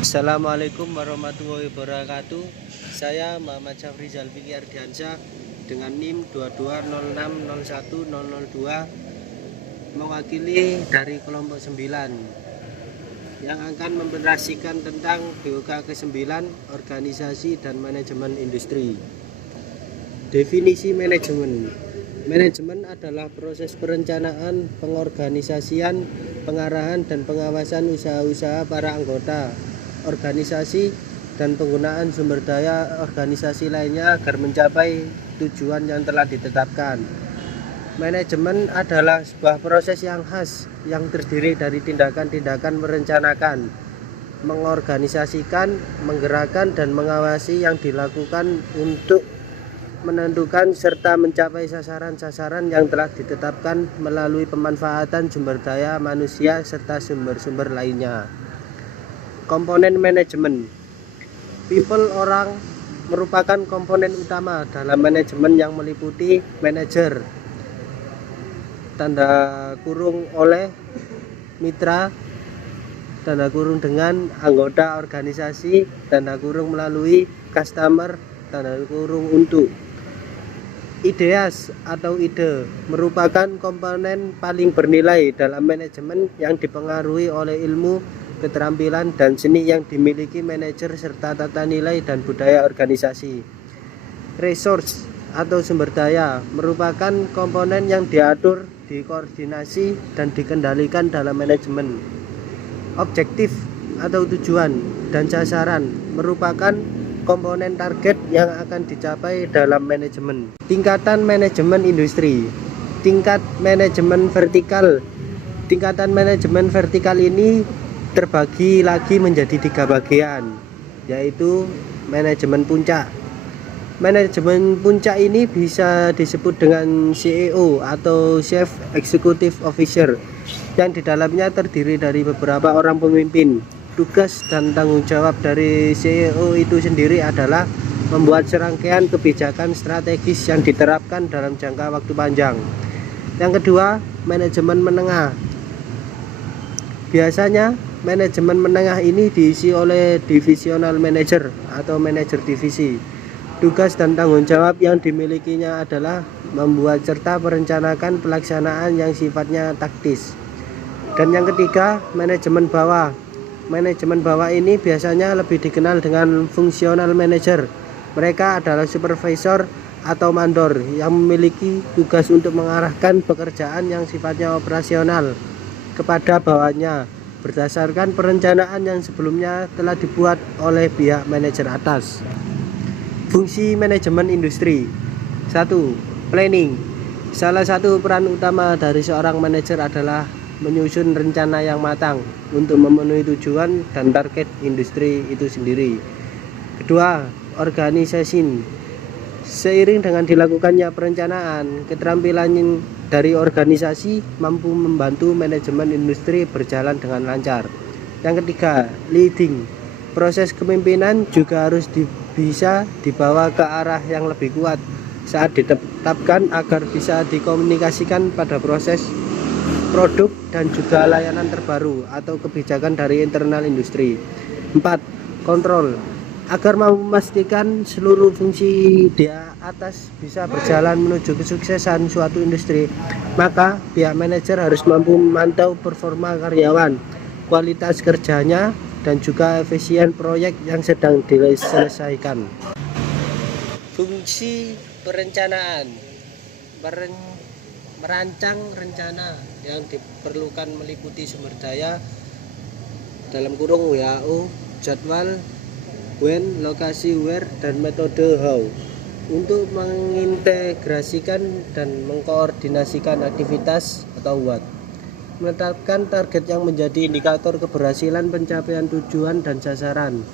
Assalamualaikum warahmatullahi wabarakatuh. Saya Muhammad Syafri Zalfiki Ardiansyah dengan NIM 22060102 mewakili dari kelompok 9 yang akan mempresentasikan tentang BOK ke-9 organisasi dan manajemen industri. Definisi manajemen. Manajemen adalah proses perencanaan, pengorganisasian, pengarahan dan pengawasan usaha-usaha para anggota organisasi dan penggunaan sumber daya organisasi lainnya agar mencapai tujuan yang telah ditetapkan. Manajemen adalah sebuah proses yang khas yang terdiri dari tindakan-tindakan merencanakan, mengorganisasikan, menggerakkan dan mengawasi yang dilakukan untuk menentukan serta mencapai sasaran-sasaran yang telah ditetapkan melalui pemanfaatan sumber daya manusia serta sumber-sumber lainnya. Komponen manajemen. People orang merupakan komponen utama dalam manajemen yang meliputi manajer tanda kurung oleh mitra tanda kurung dengan anggota organisasi tanda kurung melalui customer tanda kurung untuk. Ideas atau ide merupakan komponen paling bernilai dalam manajemen yang dipengaruhi oleh ilmu, keterampilan dan seni yang dimiliki manajer serta tata nilai dan budaya organisasi. Resource atau sumber daya merupakan komponen yang diatur, dikoordinasi dan dikendalikan dalam manajemen. Objektif atau tujuan dan sasaran merupakan komponen target yang akan dicapai dalam manajemen. Tingkatan manajemen industri. Tingkat manajemen vertikal. Tingkatan manajemen vertikal ini terbagi lagi menjadi 3 bagian, yaitu manajemen puncak. Manajemen puncak ini bisa disebut dengan CEO atau Chief Executive Officer, yang di dalamnya terdiri dari beberapa orang pemimpin. Tugas dan tanggung jawab dari CEO itu sendiri adalah membuat serangkaian kebijakan strategis yang diterapkan dalam jangka waktu panjang. Yang kedua, manajemen menengah. Biasanya manajemen menengah ini diisi oleh divisional manager atau manajer divisi. Tugas dan tanggung jawab yang dimilikinya adalah membuat serta merencanakan pelaksanaan yang sifatnya taktis. Dan yang ketiga, manajemen bawah. Manajemen bawah ini biasanya lebih dikenal dengan fungsional manager. Mereka adalah supervisor atau mandor yang memiliki tugas untuk mengarahkan pekerjaan yang sifatnya operasional kepada bawahannya berdasarkan perencanaan yang sebelumnya telah dibuat oleh pihak manajer atas. Fungsi manajemen industri. 1. Planning. Salah satu peran utama dari seorang manajer adalah menyusun rencana yang matang untuk memenuhi tujuan dan target industri itu sendiri. Kedua, organisasi. Seiring dengan dilakukannya perencanaan, keterampilan dari organisasi mampu membantu manajemen industri berjalan dengan lancar. Yang ketiga, leading. Proses kepemimpinan juga harus bisa dibawa ke arah yang lebih kuat saat ditetapkan agar bisa dikomunikasikan pada proses produk dan juga layanan terbaru atau kebijakan dari internal industri. 4. Kontrol. Agar memastikan seluruh fungsi di atas bisa berjalan menuju kesuksesan suatu industri, maka pihak manajer harus mampu memantau performa karyawan, kualitas kerjanya, dan juga efisien proyek yang sedang diselesaikan. Fungsi perencanaan. Merancang rencana yang diperlukan meliputi sumber daya dalam kurung WHO, jadwal, when, lokasi, where, dan metode how untuk mengintegrasikan dan mengkoordinasikan aktivitas atau what. Menetapkan target yang menjadi indikator keberhasilan pencapaian tujuan dan sasaran.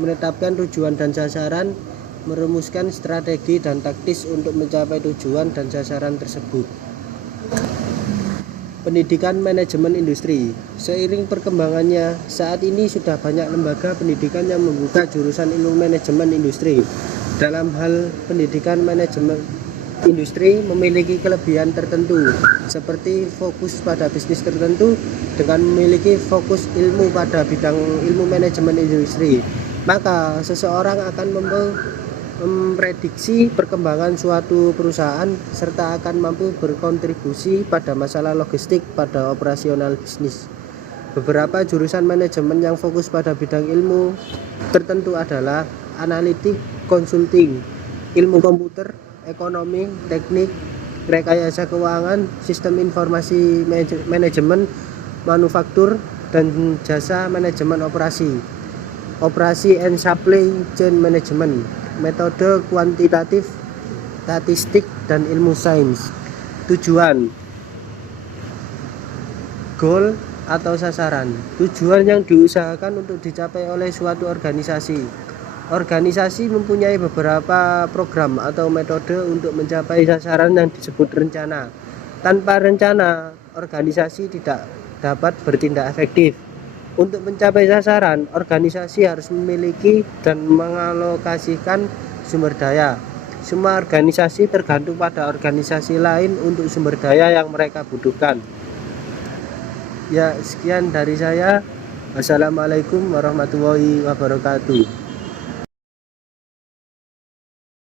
Menetapkan tujuan dan sasaran, merumuskan strategi dan taktis untuk mencapai tujuan dan sasaran tersebut. Pendidikan manajemen industri. Seiring perkembangannya, saat ini sudah banyak lembaga pendidikan yang membuka jurusan ilmu manajemen industri. Dalam hal pendidikan manajemen industri memiliki kelebihan tertentu, seperti fokus pada bisnis tertentu dengan memiliki fokus ilmu pada bidang ilmu manajemen industri. Maka seseorang akan memprediksi perkembangan suatu perusahaan serta akan mampu berkontribusi pada masalah logistik pada operasional bisnis. Beberapa jurusan manajemen yang fokus pada bidang ilmu tertentu adalah analitik, konsulting, ilmu komputer, ekonomi, teknik, rekayasa keuangan, sistem informasi manajemen, manufaktur, dan jasa manajemen operasi and supply chain management, metode kuantitatif, statistik, dan ilmu sains. Tujuan, goal atau sasaran, tujuan yang diusahakan untuk dicapai oleh suatu organisasi. Organisasi mempunyai beberapa program atau metode untuk mencapai sasaran yang disebut rencana. Tanpa rencana, organisasi tidak dapat bertindak efektif. Untuk mencapai sasaran, organisasi harus memiliki dan mengalokasikan sumber daya. Semua organisasi tergantung pada organisasi lain untuk sumber daya yang mereka butuhkan. Ya, sekian dari saya. Wassalamualaikum warahmatullahi wabarakatuh.